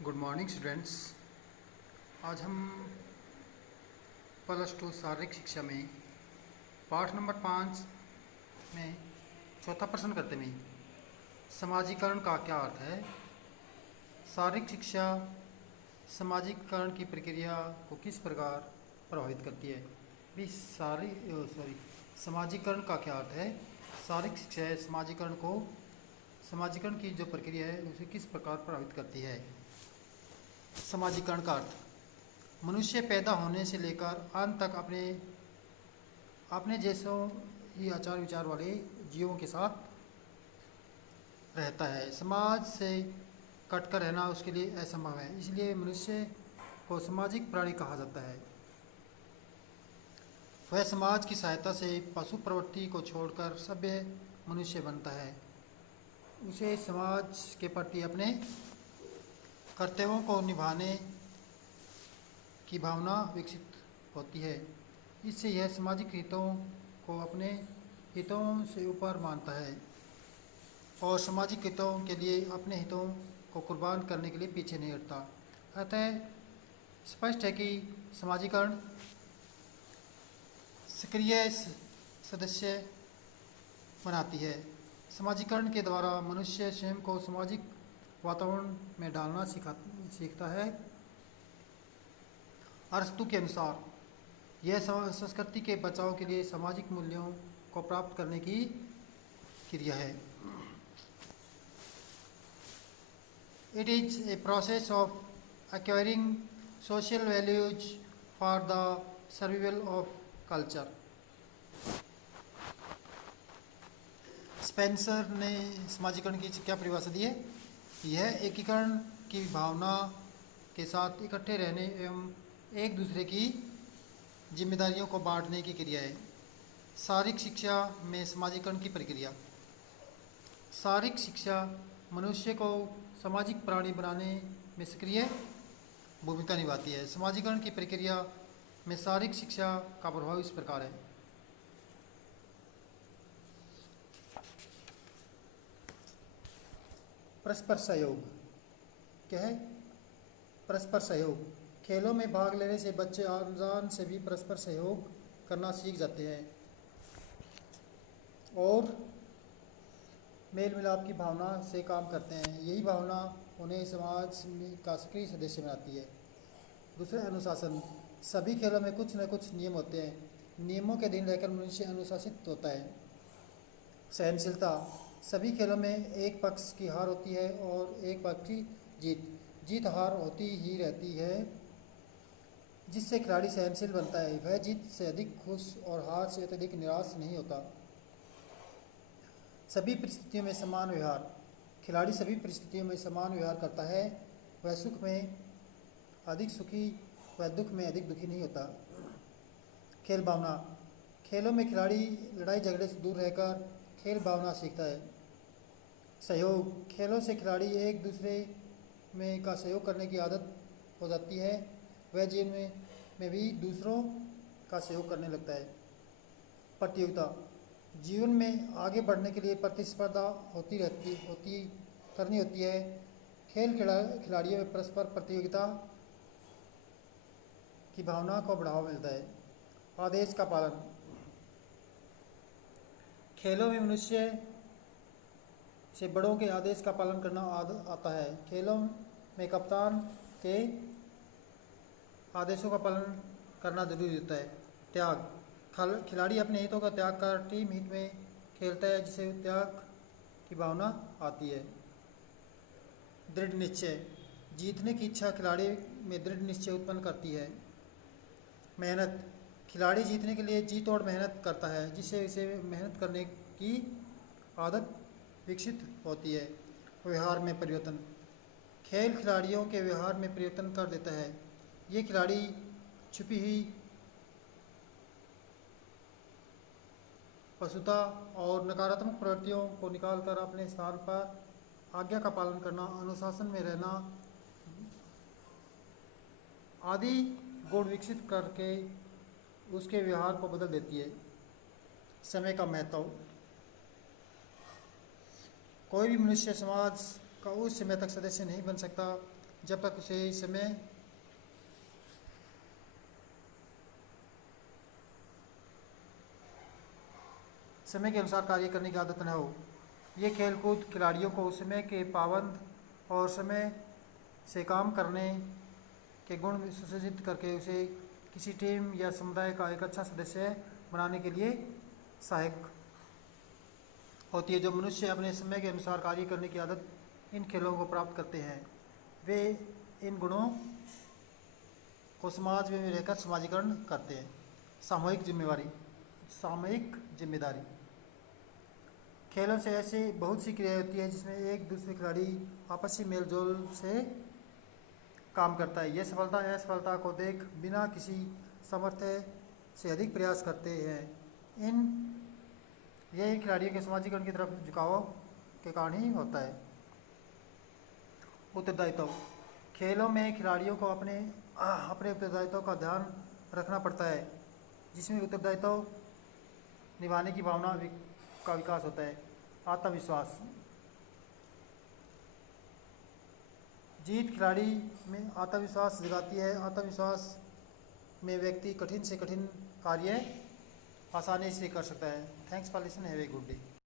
Good morning students. आज हम +2 शारीरिक शिक्षा में पाठ नंबर 5 में चौथा प्रश्न करते हैं। समाजीकरण का क्या अर्थ है। शारीरिक शिक्षा समाजीकरण की प्रक्रिया को किस प्रकार प्रभावित करती है। भी समाजीकरण का क्या अर्थ है। शारीरिक शिक्षा समाजीकरण की जो प्रक्रिया है उसे किस प्रकार प्रभावित करती है। समाजीकरण का अर्थ मनुष्य पैदा होने से लेकर अंत तक अपने अपने जैसों ही आचार विचार वाले जीवों के साथ रहता है। समाज से कटकर रहना उसके लिए असंभव है, इसलिए मनुष्य को सामाजिक प्राणी कहा जाता है। वह समाज की सहायता से पशु प्रवृत्ति को छोड़कर सभ्य मनुष्य बनता है। उसे समाज के प्रति अपने कर्तव्यों को निभाने की भावना विकसित होती है। इससे यह सामाजिक हितों को अपने हितों से ऊपर मानता है और सामाजिक हितों के लिए अपने हितों को कुर्बान करने के लिए पीछे नहीं हटता। अतः स्पष्ट है कि समाजीकरण सक्रिय सदस्य बनाती है। समाजीकरण के द्वारा मनुष्य स्वयं को सामाजिक वातावरण में डालना सीखता है। अरस्तु के अनुसार यह संस्कृति के बचाव के लिए सामाजिक मूल्यों को प्राप्त करने की क्रिया है। It is a process of acquiring social values for the survival of culture. Spencer ने समाजीकरण की क्या परिभाषा दी है। यह एकीकरण की भावना के साथ इकट्ठे रहने एवं एक दूसरे की जिम्मेदारियों को बांटने की क्रिया है। शारीरिक शिक्षा में समाजीकरण की प्रक्रिया। शारीरिक शिक्षा मनुष्य को सामाजिक प्राणी बनाने में सक्रिय भूमिका निभाती है। समाजीकरण की प्रक्रिया में शारीरिक शिक्षा का प्रभाव इस प्रकार है। परस्पर सहयोग क्या है। परस्पर सहयोग खेलों में भाग लेने से बच्चे अनजान से भी परस्पर सहयोग करना सीख जाते हैं और मेल मिलाप की भावना से काम करते हैं। यही भावना उन्हें समाज का सक्रिय सदस्य बनाती है। दूसरा, अनुशासन। सभी खेलों में कुछ न कुछ नियम होते हैं। नियमों के अधीन रहकर मनुष्य अनुशासित होता है। सहनशीलता। सभी खेलों में एक पक्ष की हार होती है और एक पक्ष की जीत हार होती ही रहती है, जिससे खिलाड़ी सहनशील बनता है। वह जीत से अधिक खुश और हार से अत्यधिक निराश नहीं होता। सभी परिस्थितियों में समान व्यवहार। खिलाड़ी सभी परिस्थितियों में समान व्यवहार करता है। वह सुख में अधिक सुखी व दुख में अधिक दुखी नहीं होता। खेल भावना। खेलों में खिलाड़ी लड़ाई झगड़े से दूर रहकर खेल भावना सीखता है। सहयोग। खेलों से खिलाड़ी एक दूसरे में का सहयोग करने की आदत हो जाती है। वह जीवन में भी दूसरों का सहयोग करने लगता है। प्रतियोगिता। जीवन में आगे बढ़ने के लिए प्रतिस्पर्धा करनी होती है। खेल खिलाड़ियों में परस्पर प्रतियोगिता की भावना को बढ़ावा मिलता है। आदेश का पालन। खेलों में मनुष्य से बड़ों के आदेश का पालन करना आता है। खेलों में कप्तान के आदेशों का पालन करना जरूरी होता है। त्याग। खिलाड़ी अपने हितों का त्याग कर टीम हित में खेलता है, जिसे त्याग की भावना आती है। दृढ़ निश्चय। जीतने की इच्छा खिलाड़ी में दृढ़ निश्चय उत्पन्न करती है। मेहनत। खिलाड़ी जीतने के लिए जी तोड़ मेहनत करता है, जिससे इसे मेहनत करने की आदत विकसित होती है। व्यवहार में परिवर्तन। खेल खिलाड़ियों के व्यवहार में परिवर्तन कर देता है। ये खिलाड़ी छुपी हुई पशुता और नकारात्मक प्रवृत्तियों को निकालकर अपने स्थान पर आज्ञा का पालन करना, अनुशासन में रहना आदि गुण विकसित करके उसके व्यवहार को बदल देती है। समय का महत्व। कोई भी मनुष्य समाज का उस समय तक सदस्य नहीं बन सकता जब तक उसे समय के अनुसार कार्य करने की आदत न हो। ये खेलकूद खिलाड़ियों को समय के पाबंद और समय से काम करने के गुण में सुसज्जित करके उसे किसी टीम या समुदाय का एक अच्छा सदस्य बनाने के लिए सहायक होती है। जो मनुष्य अपने समय के अनुसार कार्य करने की आदत इन खेलों को प्राप्त करते हैं, वे इन गुणों को समाज में रहकर समाजीकरण करते हैं। सामूहिक जिम्मेदारी। खेलों से ऐसी बहुत सी क्रियाएं होती है जिसमें एक दूसरे खिलाड़ी आपसी मेलजोल से काम करता है। यह सफलता असफलता को देख बिना किसी सामर्थ्य से अधिक प्रयास करते हैं। यह खिलाड़ियों के समाजीकरण की तरफ झुकाव के कारण ही होता है। उत्तरदायित्व। खेलों में खिलाड़ियों को अपने उत्तरदायित्व का ध्यान रखना पड़ता है, जिसमें उत्तरदायित्व निभाने की भावना का विकास होता है। आत्मविश्वास। जीत खिलाड़ी में आत्मविश्वास जगाती है। आत्मविश्वास में व्यक्ति कठिन से कठिन कार्य आसानी से कर सकता है। Thanks for listening, have a good day.